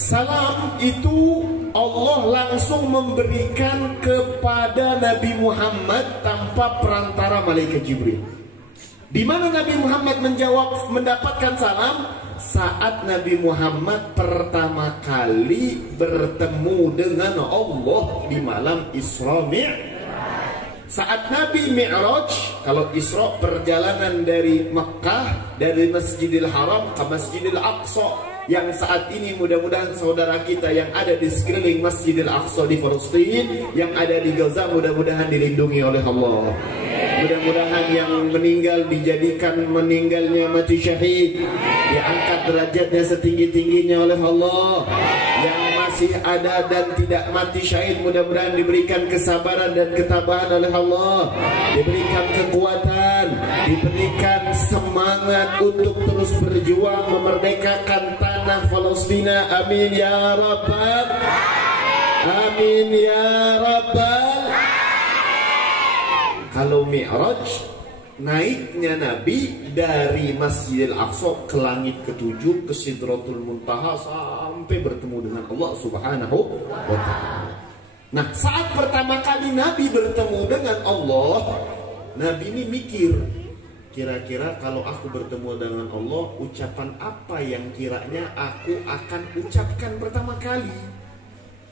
Salam itu Allah langsung memberikan kepada Nabi Muhammad tanpa perantara malaikat Jibril. Di mana Nabi Muhammad mendapatkan salam? Saat Nabi Muhammad pertama kali bertemu dengan Allah di malam Isra Mi'raj. Saat Nabi Mi'raj, kalau Isra perjalanan dari Mekah, dari Masjidil Haram ke Masjidil Aqsa, yang saat ini mudah-mudahan saudara kita yang ada di sekeliling Masjidil Aqsa di Palestina, yang ada di Gaza, mudah-mudahan dilindungi oleh Allah. Mudah-mudahan yang meninggal dijadikan meninggalnya mati syahid, diangkat derajatnya setinggi-tingginya oleh Allah. Yang masih ada dan tidak mati syahid, mudah-mudahan diberikan kesabaran dan ketabahan oleh Allah, diberikan kekuatan, diberikan semangat untuk terus berjuang memerdekakan tanah Palestina. Amin ya Rabbal, amin ya Rabbal. Kalau Mi'raj, naiknya Nabi dari Masjidil Aqsa ke langit ketujuh, ke Sidratul Muntaha, sampai bertemu dengan Allah Subhanahu wa ta'ala. Nah, saat pertama kali Nabi bertemu dengan Allah, Nabi ini mikir, kira-kira kalau aku bertemu dengan Allah, ucapan apa yang kiranya aku akan ucapkan pertama kali?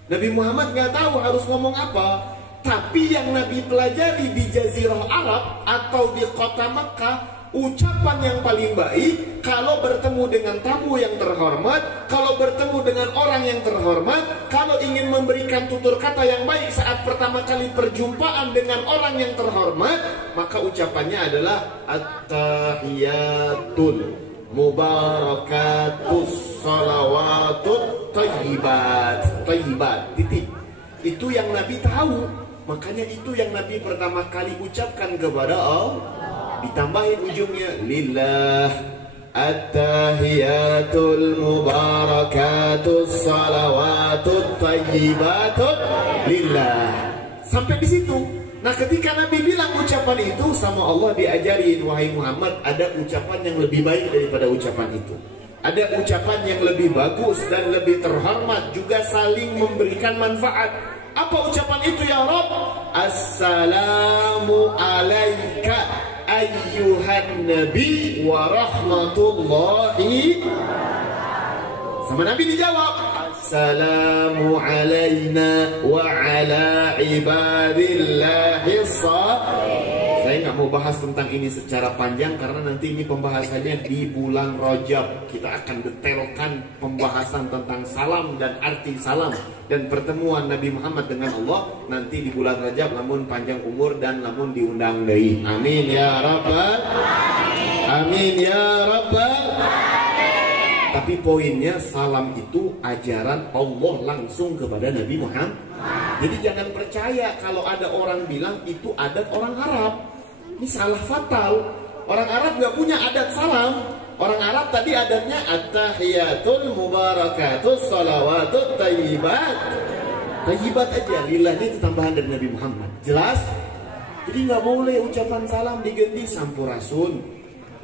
Nabi Muhammad gak tahu harus ngomong apa. Tapi yang Nabi pelajari di Jazirah Arab atau di kota Makkah, ucapan yang paling baik kalau bertemu dengan tamu yang terhormat, kalau bertemu dengan orang yang terhormat, kalau ingin memberikan tutur kata yang baik saat pertama kali perjumpaan dengan orang yang terhormat, maka ucapannya adalah at-tahiyatul mubarakatus salawatut thayyibat. Thayyibat, titik. Itu yang Nabi tahu. Makanya itu yang Nabi pertama kali ucapkan kepada Allah. Ditambahin ujungnya lillah at-tahiyatul mubarakatus salawatut thayyibatut lillah. Sampai di situ. Nah, ketika Nabi bilang ucapan itu, sama Allah diajarin, wahai Muhammad, ada ucapan yang lebih baik daripada ucapan itu. Ada ucapan yang lebih bagus dan lebih terhormat, juga saling memberikan manfaat. Apa ucapan itu ya Rabb? Assalamu alaika ayyuhan nabi wa rahmatullahi. Sama Nabi dijawab, Assalamu alaina wa ala ibadillahi shalihin. Saya nggak mau bahas tentang ini secara panjang karena nanti ini pembahasannya di bulan Rajab. Kita akan detailkan pembahasan tentang salam dan arti salam dan pertemuan Nabi Muhammad dengan Allah nanti di bulan Rajab, namun panjang umur dan namun diundang deui. Amin ya Rabbal, amin ya Rabbal. Tapi poinnya, salam itu ajaran Allah langsung kepada Nabi Muhammad. Jadi jangan percaya kalau ada orang bilang itu adat orang Arab. Ini salah fatal. Orang Arab gak punya adat salam. Orang Arab tadi adatnya at-tahiyatul mubarakatus salawatut thayyibat. Thayyibat aja, lillahnya itu tambahan dari Nabi Muhammad. Jelas? Jadi gak boleh ucapan salam diganti sampurasun,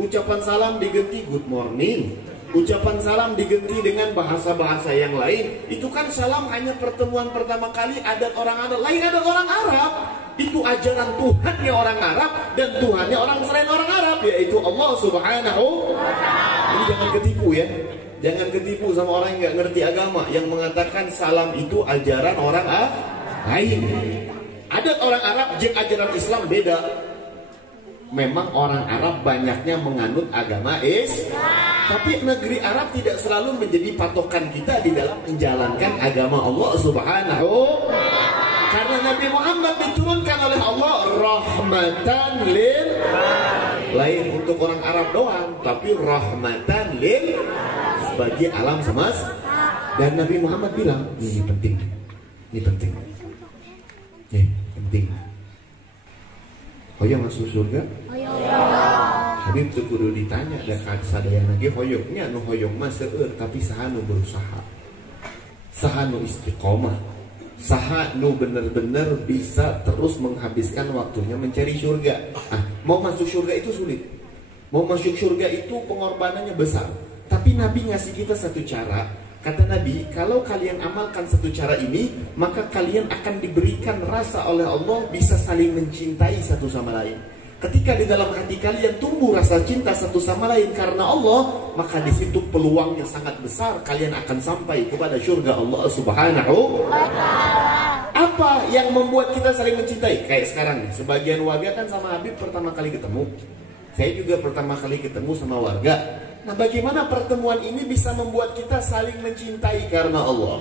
ucapan salam diganti good morning, ucapan salam diganti dengan bahasa-bahasa yang lain. Itu kan salam hanya pertemuan pertama kali, adat orang Arab. Lain adat orang Arab. Itu ajaran Tuhannya orang Arab dan Tuhannya orang selain orang Arab, yaitu Allah Subhanahu wa ta'ala. Ini jangan ketipu ya. Jangan ketipu sama orang yang gak ngerti agama, yang mengatakan salam itu ajaran orang lain. Adat orang Arab jeung ajaran Islam beda. Memang orang Arab banyaknya menganut agama Islam, tapi negeri Arab tidak selalu menjadi patokan kita di dalam menjalankan agama Allah Subhanahu wa ta'ala. Karena Nabi Muhammad diturunkan oleh Allah rahmatan lil lain untuk orang Arab doang, tapi rahmatan lil bagi alam semesta. Dan Nabi Muhammad bilang, ini penting, ini penting, ya, penting. Hoyong masuk surga? Habib tuh kudu ditanya, dan sadaya lagi hoyongnya, nu hoyong mah seueur, tapi saha nu berusaha, saha nu istiqomah, saha nu bener-bener bisa terus menghabiskan waktunya mencari surga. Mau masuk surga itu sulit. Mau masuk surga itu pengorbanannya besar. Tapi Nabi ngasih kita satu cara. Kata Nabi, kalau kalian amalkan satu cara ini, maka kalian akan diberikan rasa oleh Allah bisa saling mencintai satu sama lain. Ketika di dalam hati kalian tumbuh rasa cinta satu sama lain karena Allah, maka di situ peluangnya sangat besar kalian akan sampai kepada surga Allah Subhanahu wa Ta'ala. Apa yang membuat kita saling mencintai? Kayak sekarang nih, sebagian warga kan sama Habib pertama kali ketemu. Saya juga pertama kali ketemu sama warga. Nah, bagaimana pertemuan ini bisa membuat kita saling mencintai karena Allah?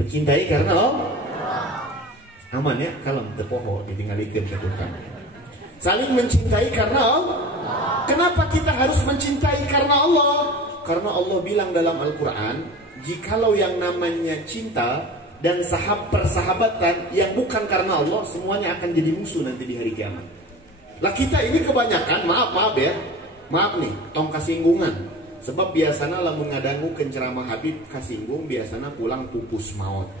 Mencintai karena Allah? Aman ya, kalau tepoho ditinggalkan ke tukang. Saling mencintai karena Allah. Kenapa kita harus mencintai karena Allah? Karena Allah bilang dalam Al-Quran, jikalau yang namanya cinta dan persahabatan yang bukan karena Allah, semuanya akan jadi musuh nanti di hari kiamat. Lah kita ini kebanyakan, maaf ya, maaf nih, tong kasinggungan. Sebab biasanya lamun ngadangu kenceramah Habib kasinggung, biasanya pulang pupus maut.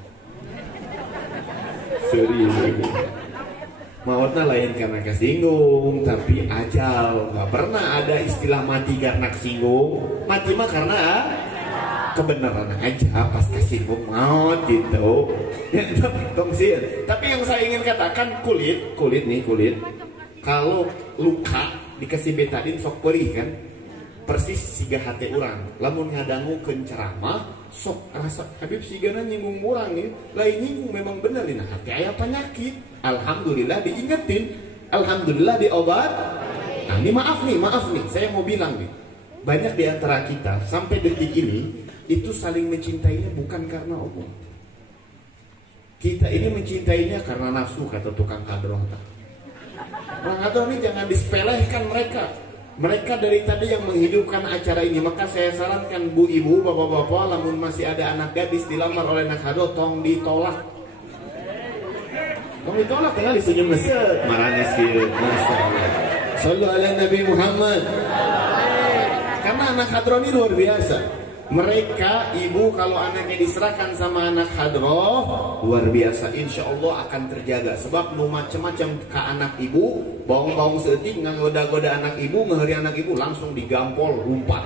Serius. Mautnya lain karena kesinggung, tapi ajal. Gak pernah ada istilah mati karena kesinggung. Mati mah karena kebenaran aja, pas kesinggung maut gitu. Tapi yang saya ingin katakan, kulit. Kalau luka dikasih betadin sok perih kan, persis siga hati orang. Lamun ngadangu kenceramah sok rasa Habib sigana nyinggung orang nih, lain nyinggung memang bener nih, nah hati ayah penyakit. Alhamdulillah diingetin, alhamdulillah diobat. Nah ini maaf nih, saya mau bilang nih, banyak di antara kita sampai detik ini itu saling mencintainya bukan karena Allah. Kita ini mencintainya karena nafsu, kata tukang kadroh. Orang kadroh ini jangan disepelekan mereka. Mereka dari tadi yang menghidupkan acara ini. Maka saya sarankan bu ibu, bapak-bapak, lamun masih ada anak gadis dilamar oleh anak kadroh, tong ditolak. Tong ditolak, tinggal disunyum mesej. Marahnya sih, Masya Allah. Sallu ala Nabi Muhammad. Karena anak hadroh ini luar biasa. Mereka, ibu kalau anaknya diserahkan sama anak hadroh, luar biasa, insya Allah akan terjaga. Sebab nu macam-macam ke anak ibu, bawang-bawang seetik, ngoda-goda anak ibu, ngeheri anak ibu, langsung digampol, rumpat.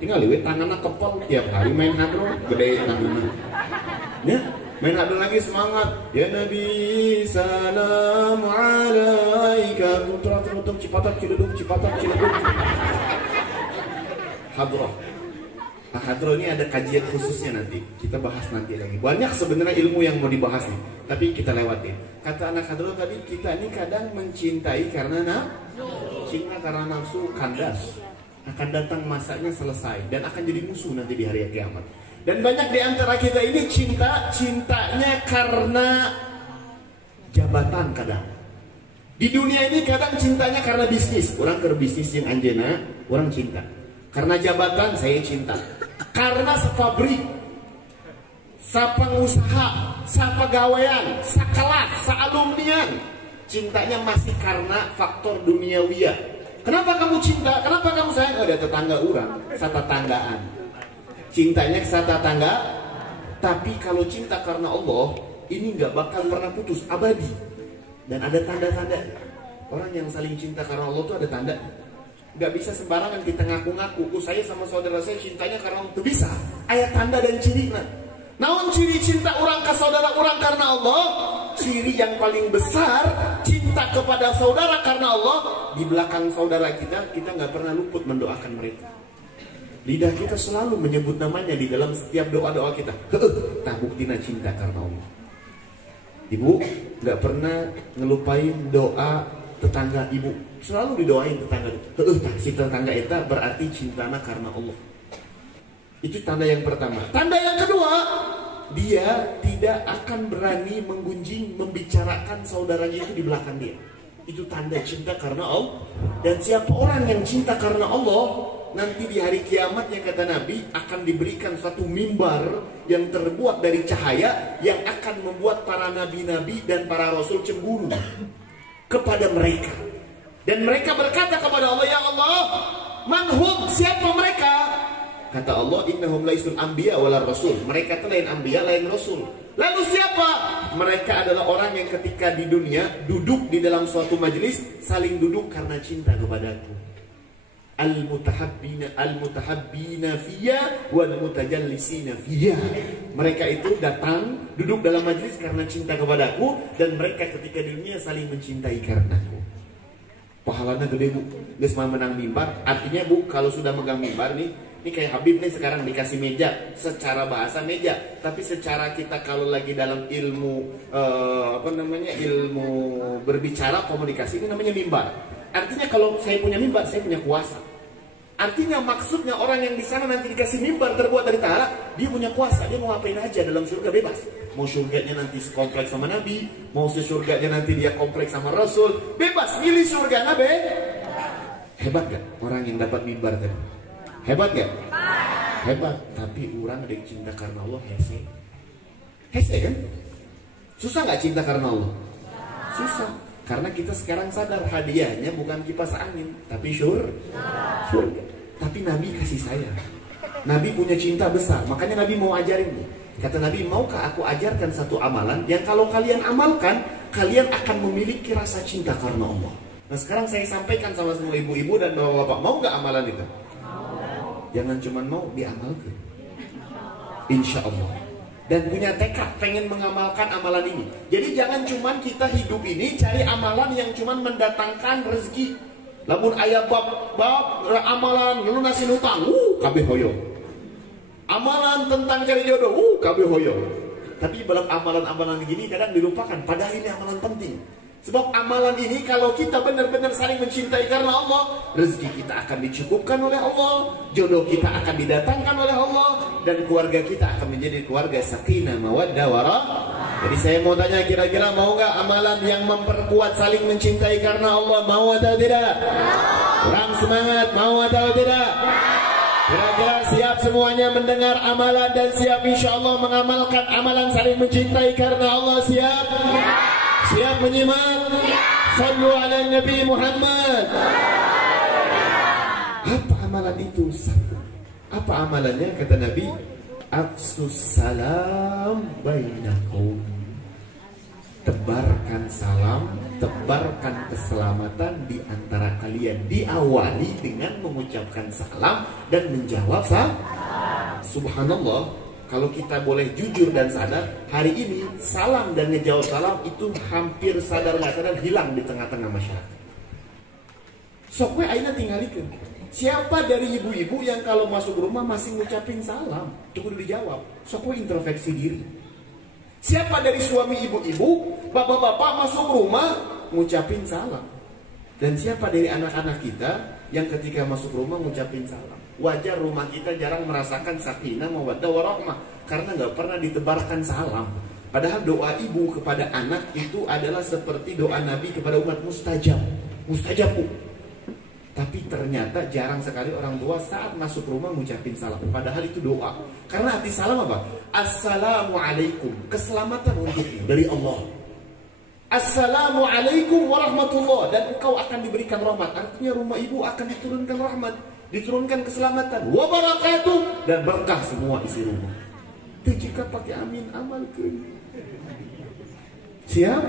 Tinggal liwet tangannya kepel, tiap hari main hadroh, gede tangannya. Ya, main hadroh lagi semangat. Ya Nabi, salam alaika. Tutup, cipatat, ciledug. Hadroh. Nah, hadroh ini ada kajian khususnya nanti. Kita bahas nanti lagi. Banyak sebenarnya ilmu yang mau dibahas nih, tapi kita lewatin. Kata anak hadroh tadi, kita ini kadang mencintai karena cinta karena nafsu kandas. Akan datang masanya selesai dan akan jadi musuh nanti di hari kiamat. Dan banyak di antara kita ini cintanya karena jabatan kadang. Di dunia ini kadang cintanya karena bisnis. Orang ke bisnis yang anjena, orang cinta. Karena jabatan saya cinta. Karena sepabrik, sapengusaha, sapegawaian, sakelas, saalumnian, cintanya masih karena faktor duniawiya. Kenapa kamu cinta? Kenapa kamu sayang? Ada tetangga orang, satatanggaan. Cintanya ke satatangga. Tapi kalau cinta karena Allah, ini nggak bakal pernah putus, abadi. Dan ada tanda-tanda. Orang yang saling cinta karena Allah tuh ada tanda. Gak bisa sembarangan kita ngaku-ngaku, saya sama saudara saya cintanya karena itu bisa. Ayat tanda dan ciri. Namun ciri cinta orang ke saudara orang karena Allah, ciri yang paling besar cinta kepada saudara karena Allah. Di belakang saudara kita gak pernah luput mendoakan mereka. Lidah kita selalu menyebut namanya di dalam setiap doa-doa kita. Nah buktinya cinta karena Allah. Ibu gak pernah ngelupain doa tetangga ibu, selalu didoain tetangga. Si tetangga itu berarti cintana karena Allah. Itu tanda yang pertama. Tanda yang kedua, dia tidak akan berani menggunjing, membicarakan saudaranya itu di belakang dia. Itu tanda cinta karena Allah. Dan siapa orang yang cinta karena Allah, nanti di hari kiamat yang kata Nabi akan diberikan suatu mimbar yang terbuat dari cahaya yang akan membuat para nabi-nabi dan para rasul cemburu kepada mereka. Dan mereka berkata kepada Allah, ya Allah, manhum, siapa mereka? Kata Allah, innahum laisul anbiya wala rasul. Mereka itu lain anbiya, lain rasul. Lalu siapa? Mereka adalah orang yang ketika di dunia duduk di dalam suatu majelis, saling duduk karena cinta kepadaku. al-mutahabbina fiyya wal mutajallisina fiyya. Mereka itu datang duduk dalam majlis karena cinta kepadaku, dan mereka ketika di dunia saling mencintai karenaku. Pahalanya gede bu, dia semua menang mimbar. Artinya bu, kalau sudah megang mimbar nih, ini kayak Habib nih sekarang dikasih meja, secara bahasa meja, tapi secara kita kalau lagi dalam ilmu ilmu berbicara komunikasi, ini namanya mimbar. Artinya kalau saya punya mimbar, saya punya kuasa. Artinya maksudnya orang yang di sana nanti dikasih mimbar terbuat dari tanah, dia punya kuasa, dia mau ngapain aja dalam surga bebas. Mau surganya nanti sekompleks sama Nabi, mau surganya nanti dia kompleks sama Rasul, bebas milih surga Nabi. Hebat gak orang yang dapat mimbar tadi? Hebat gak? Hebat. Tapi orang ada yang cinta karena Allah hese. Hese kan? Susah gak cinta karena Allah? Susah. Karena kita sekarang sadar hadiahnya bukan kipas angin, tapi surga. Tapi Nabi kasih sayang. Nabi punya cinta besar, makanya Nabi mau ajarin nih. Kata Nabi, maukah aku ajarkan satu amalan yang kalau kalian amalkan, kalian akan memiliki rasa cinta karena Allah. Nah sekarang saya sampaikan sama semua ibu-ibu dan bapak-bapak, mau gak amalan itu? Jangan cuma mau, diamalkan. Insya Allah. Dan punya tekad pengen mengamalkan amalan ini. Jadi jangan cuma kita hidup ini cari amalan yang cuma mendatangkan rezeki. Lamun ayat bab amalan lunasin hutang, kabeh hoyo. Amalan tentang cari jodoh, kabeh hoyo. Tapi dalam amalan-amalan begini kadang dilupakan, padahal ini amalan penting. Sebab amalan ini kalau kita benar-benar saling mencintai karena Allah, rezeki kita akan dicukupkan oleh Allah, jodoh kita akan didatangkan oleh Allah, dan keluarga kita akan menjadi keluarga sakinah mawaddah warahmah. Jadi saya mau tanya, kira-kira mau nggak amalan yang memperkuat saling mencintai karena Allah? Mau atau tidak? Kurang semangat, mau atau tidak? Kira-kira siap semuanya mendengar amalan dan siap insya Allah mengamalkan amalan saling mencintai karena Allah? Siap? Siap menyimak? Sallu ala Nabi Muhammad. Apa amalan itu? Apa amalannya? Kata Nabi, afsus salam bainakum. Tebarkan salam, tebarkan keselamatan di antara kalian. Diawali dengan mengucapkan salam dan menjawab salam. Subhanallah. Kalau kita boleh jujur dan sadar, hari ini salam dan ngejawab salam itu hampir sadar nggak sadar hilang di tengah-tengah masyarakat. Sokwe aina tinggalikan. Siapa dari ibu-ibu yang kalau masuk rumah masih ngucapin salam? Tunggu dijawab. Sokwe introspeksi diri. Siapa dari suami ibu-ibu, bapak-bapak masuk rumah ngucapin salam? Dan siapa dari anak-anak kita yang ketika masuk rumah ngucapin salam? Wajar rumah kita jarang merasakan sakinah mawaddah warahmah karena nggak pernah ditebarkan salam. Padahal doa ibu kepada anak itu adalah seperti doa Nabi kepada umat, mustajab, mustajabu. Tapi ternyata jarang sekali orang tua saat masuk rumah mengucapin salam. Padahal itu doa. Karena arti salam apa? Assalamualaikum, keselamatan untukmu dari Allah. Assalamualaikum warahmatullah, dan engkau akan diberikan rahmat. Artinya rumah ibu akan diturunkan rahmat, diturunkan keselamatan, wabarakatuh, dan berkah semua isi rumah. Itu jika pakai amin amalkan. Siap?